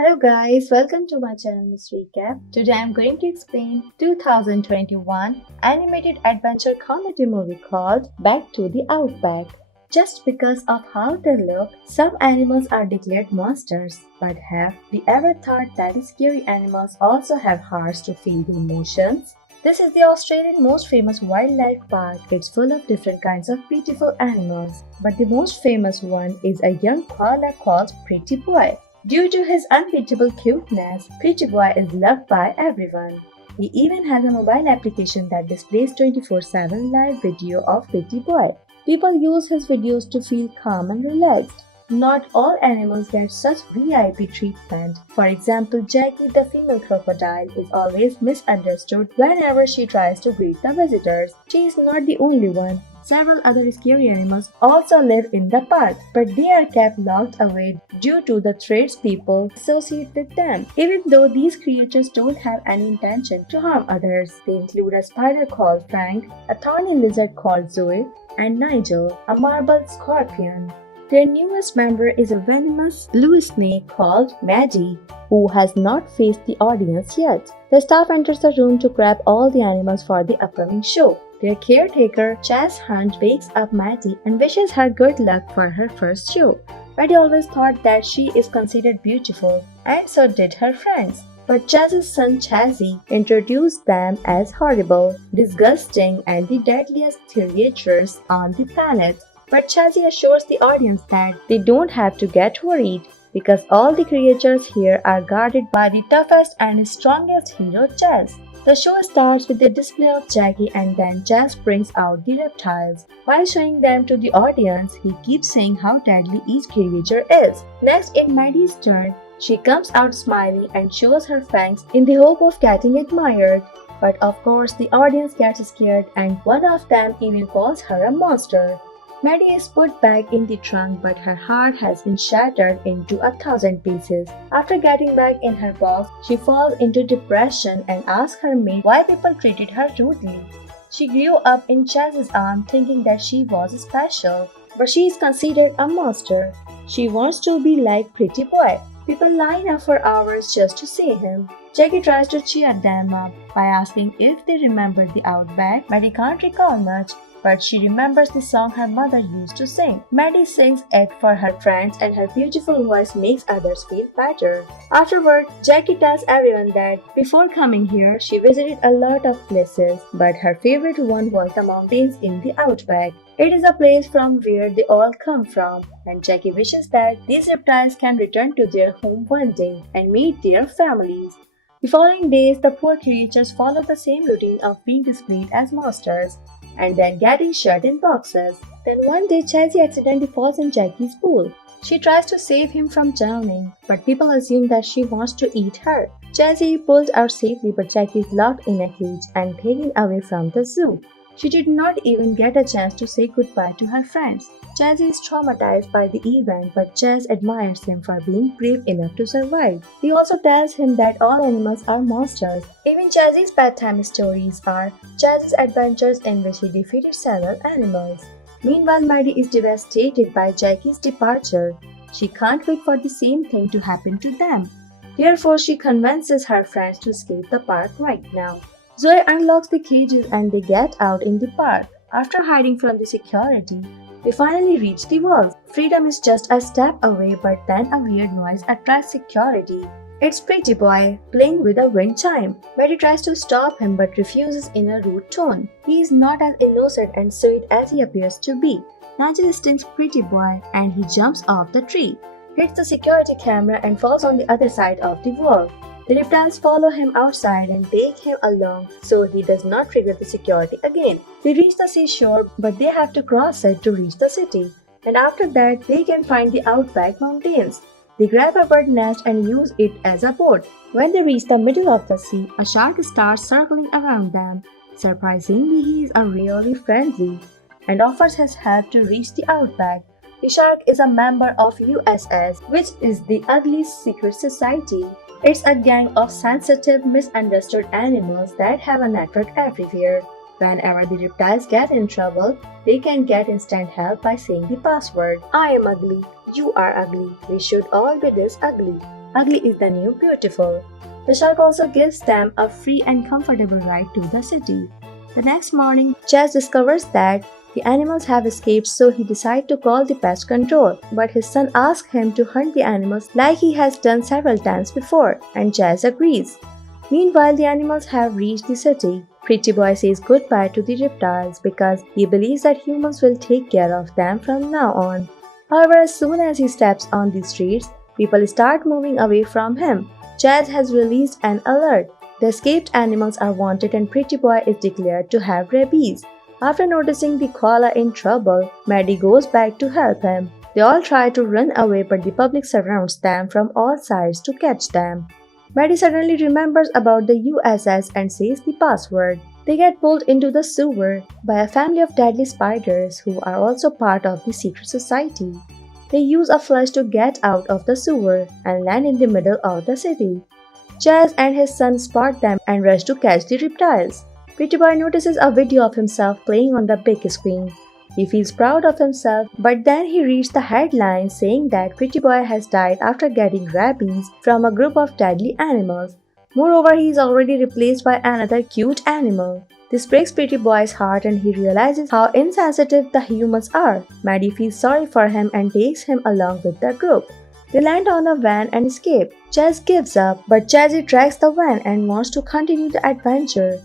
Hello guys, welcome to my channel Miss Recap. Today I'm going to explain 2021 animated adventure comedy movie called Back to the Outback. Just because of how they look, some animals are declared monsters. But have we ever thought that the scary animals also have hearts to feel the emotions? This is the Australian most famous wildlife park. It's full of different kinds of beautiful animals. But the most famous one is a young koala called Pretty Boy. Due to his unbeatable cuteness, Pretty Boy is loved by everyone. He even has a mobile application that displays 24/7 live video of Pretty Boy. People use his videos to feel calm and relaxed. Not all animals get such VIP treatment. For example, Jackie the female crocodile is always misunderstood whenever she tries to greet the visitors. She is not the only one. Several other scary animals also live in the park, but they are kept locked away due to the threats people associate with them. Even though these creatures don't have any intention to harm others, they include a spider called Frank, a thorny lizard called Zoe, and Nigel, a marble scorpion. Their newest member is a venomous blue snake called Maggie, who has not faced the audience yet. The staff enters the room to grab all the animals for the upcoming show. Their caretaker, Chaz wakes up Maddie and wishes her good luck for her first show. Maddie always thought that she is considered beautiful, and so did her friends. But Chaz's son Chazzy introduced them as horrible, disgusting, and the deadliest creatures on the planet. But Chazzy assures the audience that they don't have to get worried because all the creatures here are guarded by the toughest and strongest hero Chaz. The show starts with the display of Jackie and then Chaz brings out the reptiles. While showing them to the audience, he keeps saying how deadly each creature is. Next, in Maddie's turn, she comes out smiling and shows her fangs in the hope of getting admired. But of course, the audience gets scared and one of them even calls her a monster. Maddie is put back in the trunk, but her heart has been shattered into 1,000 pieces. After getting back in her box, she falls into depression and asks her mate why people treated her rudely. She grew up in Chaz's arm thinking that she was special, but she is considered a monster. She wants to be like Pretty Boy. People line up for hours just to see him. Jackie tries to cheer them up by asking if they remember the Outback. Maddie can't recall much, but she remembers the song her mother used to sing. Maddie sings it for her friends and her beautiful voice makes others feel better. Afterward, Jackie tells everyone that before coming here, she visited a lot of places, but her favorite one was the mountains in the Outback. It is a place from where they all come from, and Jackie wishes that these reptiles can return to their home one day and meet their families. The following days, the poor creatures follow the same routine of being displayed as monsters and then getting shut in boxes. Then one day, Chazzy accidentally falls in Jackie's pool. She tries to save him from drowning, but people assume that she wants to eat her. Chazzy pulled out safely, but Jackie is locked in a cage and taken away from the zoo. She did not even get a chance to say goodbye to her friends. Chazzy is traumatized by the event, but Chaz admires him for being brave enough to survive. He also tells him that all animals are monsters. Even Chazzy's bedtime stories are Chaz's adventures in which he defeated several animals. Meanwhile, Maddie is devastated by Jackie's departure. She can't wait for the same thing to happen to them. Therefore, she convinces her friends to escape the park right now. Zoe unlocks the cages and they get out in the park. After hiding from the security, they finally reach the walls. Freedom is just a step away, but then a weird noise attracts security. It's Pretty Boy playing with a wind chime. Maddie tries to stop him but refuses in a rude tone. He is not as innocent and sweet as he appears to be. Nigel stings Pretty Boy and he jumps off the tree, hits the security camera and falls on the other side of the wall. The reptiles follow him outside and take him along so he does not trigger the security again. They reach the seashore, but they have to cross it to reach the city. And after that, they can find the Outback mountains. They grab a bird nest and use it as a boat. When they reach the middle of the sea, a shark starts circling around them. Surprisingly, he is really friendly and offers his help to reach the Outback. The shark is a member of USS, which is the ugliest secret society. It's a gang of sensitive, misunderstood animals that have a network everywhere. Whenever the reptiles get in trouble, they can get instant help by saying the password. I am ugly. You are ugly. We should all be this ugly. ugly is the new beautiful. The shark also gives them a free and comfortable ride to the city. The next morning, Chaz discovers that the animals have escaped, so he decides to call the pest control. But his son asks him to hunt the animals like he has done several times before, and Chaz agrees. Meanwhile, the animals have reached the city. Pretty Boy says goodbye to the reptiles because he believes that humans will take care of them from now on. However, as soon as he steps on the streets, people start moving away from him. Chaz has released an alert. The escaped animals are wanted and Pretty Boy is declared to have rabies. After noticing the koala in trouble, Maddie goes back to help him. They all try to run away but the public surrounds them from all sides to catch them. Maddie suddenly remembers about the USS and says the password. They get pulled into the sewer by a family of deadly spiders who are also part of the secret society. They use a flush to get out of the sewer and land in the middle of the city. Chaz and his son spot them and rush to catch the reptiles. Pretty Boy notices a video of himself playing on the big screen. He feels proud of himself, but then he reads the headline saying that Pretty Boy has died after getting rabies from a group of deadly animals. Moreover, he is already replaced by another cute animal. This breaks Pretty Boy's heart and he realizes how insensitive the humans are. Maddie feels sorry for him and takes him along with the group. They land on a van and escape. Chaz gives up, but Chazzy tracks the van and wants to continue the adventure.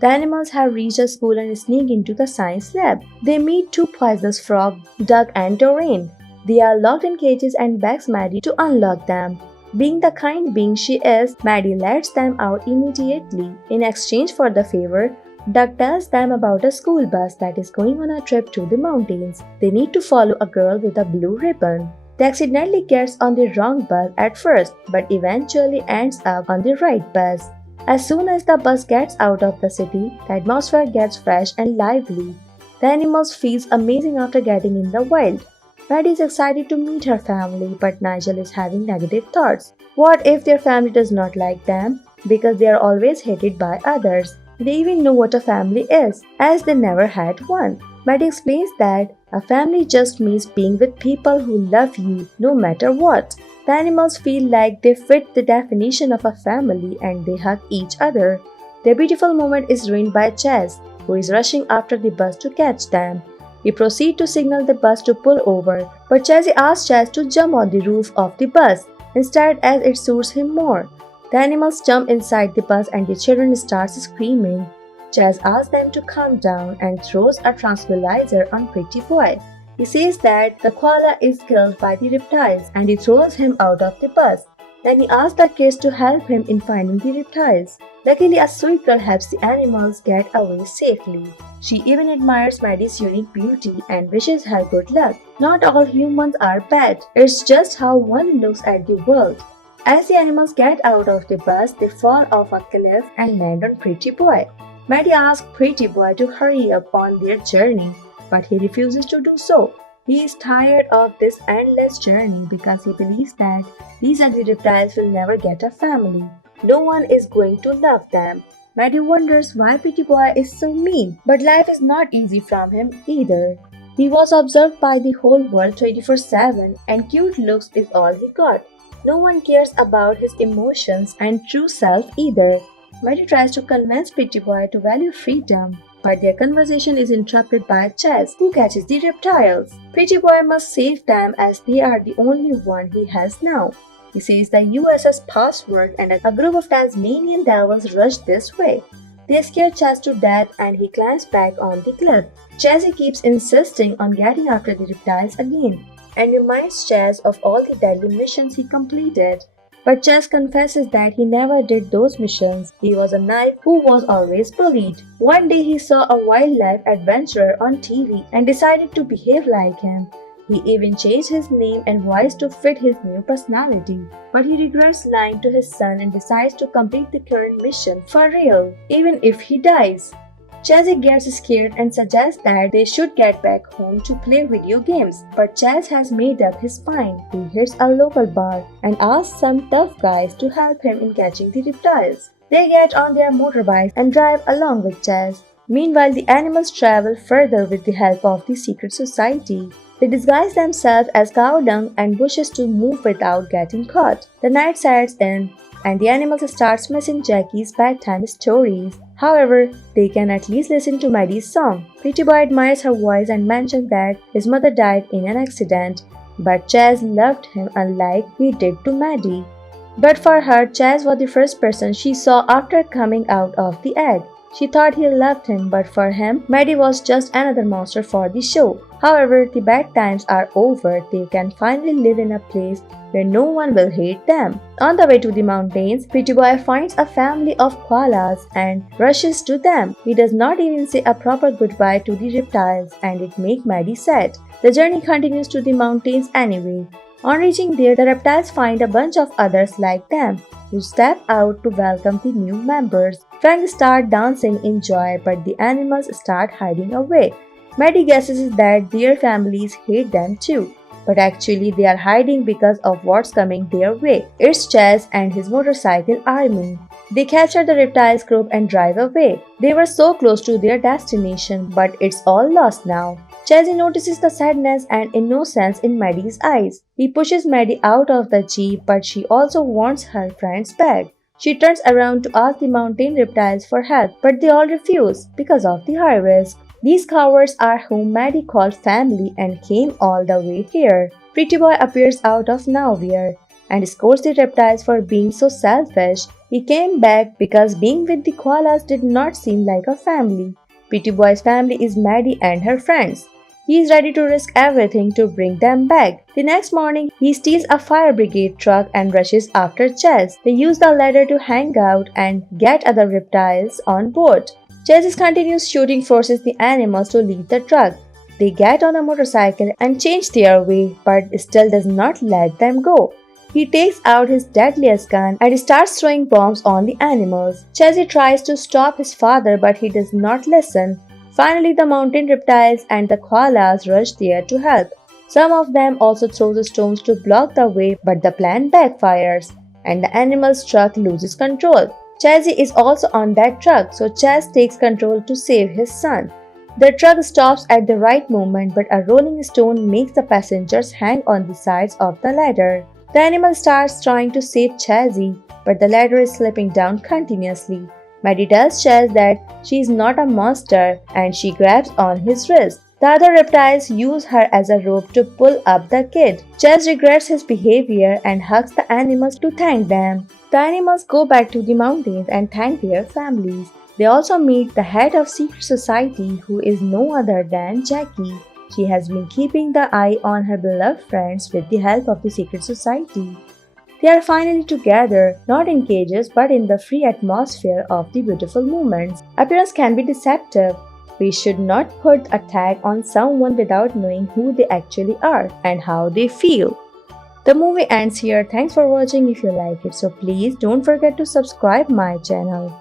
The animals have reached a school and sneak into the science lab. They meet two poisonous frogs, Doug and Doreen. They are locked in cages and begs Maddie to unlock them. Being the kind being she is, Maddie lets them out immediately. In exchange for the favor, Doug tells them about a school bus that is going on a trip to the mountains. They need to follow a girl with a blue ribbon. They accidentally gets on the wrong bus at first, but eventually ends up on the right bus. As soon as the bus gets out of the city, the atmosphere gets fresh and lively. The animals feel amazing after getting in the wild. Maddie is excited to meet her family, but Nigel is having negative thoughts. What if their family does not like them? Because they are always hated by others. They even know what a family is, as they never had one. Maddie explains that a family just means being with people who love you no matter what. The animals feel like they fit the definition of a family and they hug each other. Their beautiful moment is ruined by Chaz, who is rushing after the bus to catch them. He proceeds to signal the bus to pull over, but Chazzy asks Chaz to jump on the roof of the bus, instead as it suits him more. The animals jump inside the bus and the children start screaming. Chaz asks them to calm down and throws a tranquilizer on Pretty Boy. He says that the koala is killed by the reptiles and he throws him out of the bus. Then he asks the kids to help him in finding the reptiles. Luckily, a sweet girl helps the animals get away safely. She even admires Maddie's unique beauty and wishes her good luck. Not all humans are bad, it's just how one looks at the world. As the animals get out of the bus, they fall off a cliff and land on Pretty Boy. Maddie asks Pretty Boy to hurry up on their journey, but he refuses to do so. He is tired of this endless journey because he believes that these ugly reptiles will never get a family. No one is going to love them. Maddie wonders why Pretty Boy is so mean, but life is not easy from him either. He was observed by the whole world 24/7 and cute looks is all he got. No one cares about his emotions and true self either. Maddie tries to convince Pretty Boy to value freedom, but their conversation is interrupted by Chaz, who catches the reptiles. Pretty Boy must save them as they are the only one he has now. He says the USS password and a group of Tasmanian devils rush this way. They scare Chaz to death and he climbs back on the cliff. Chaz keeps insisting on getting after the reptiles again and reminds Chaz of all the deadly missions he completed. But Chaz confesses that he never did those missions. He was a knife who was always bullied. One day he saw a wildlife adventurer on TV and decided to behave like him. He even changed his name and voice to fit his new personality. But he regrets lying to his son and decides to complete the current mission for real, even if he dies. Chaz gets scared and suggests that they should get back home to play video games, but Chaz has made up his mind. He hits a local bar and asks some tough guys to help him in catching the reptiles. They get on their motorbikes and drive along with Chaz. Meanwhile, the animals travel further with the help of the secret society. They disguise themselves as cow dung and bushes to move without getting caught. The night sets in, and the animals start missing Jackie's bedtime stories. However, they can at least listen to Maddie's song. Pretty Boy admires her voice and mentions that his mother died in an accident, but Chaz loved him unlike he did to Maddie. But for her, Chaz was the first person she saw after coming out of the egg. She thought he loved him, but for him, Maddie was just another monster for the show. However, the bad times are over. They can finally live in a place where no one will hate them. On the way to the mountains, Pretty Boy finds a family of koalas and rushes to them. He does not even say a proper goodbye to the reptiles, and it makes Maddie sad. The journey continues to the mountains anyway. On reaching there, the reptiles find a bunch of others like them, who step out to welcome the new members. Friends start dancing in joy, but the animals start hiding away. Maddie guesses that their families hate them too, but actually they are hiding because of what's coming their way. It's Chaz and his motorcycle army. They capture the reptiles group and drive away. They were so close to their destination, but it's all lost now. Chaz notices the sadness and innocence in Maddie's eyes. He pushes Maddie out of the jeep, but she also wants her friends back. She turns around to ask the mountain reptiles for help, but they all refuse because of the high risk. These cowards are whom Maddie called family and came all the way here. Pretty Boy appears out of nowhere and scolds the reptiles for being so selfish. He came back because being with the koalas did not seem like a family. Pretty Boy's family is Maddie and her friends. He is ready to risk everything to bring them back. The next morning, he steals a fire brigade truck and rushes after Chaz. They use the ladder to hang out and get other reptiles on board. Chaz continues shooting, forces the animals to leave the truck. They get on a motorcycle and change their way, but still does not let them go. He takes out his deadliest gun and starts throwing bombs on the animals. Chaz tries to stop his father, but he does not listen. Finally, the mountain reptiles and the koalas rush there to help. Some of them also throw the stones to block the way, but the plan backfires, and the animal's truck loses control. Chaz is also on that truck, so Chaz takes control to save his son. The truck stops at the right moment, but a rolling stone makes the passengers hang on the sides of the ladder. The animal starts trying to save Chaz, but the ladder is slipping down continuously. Maddie tells Chaz that she is not a monster and she grabs on his wrist. The other reptiles use her as a rope to pull up the kid. Chaz regrets his behavior and hugs the animals to thank them. The animals go back to the mountains and thank their families. They also meet the head of secret society, who is no other than Jackie. She has been keeping the eye on her beloved friends with the help of the secret society. They are finally together, not in cages but in the free atmosphere of the beautiful moments. Appearance can be deceptive. We should not put a tag on someone without knowing who they actually are and how they feel. The movie ends here. Thanks for watching. If you like it, so please don't forget to subscribe my channel.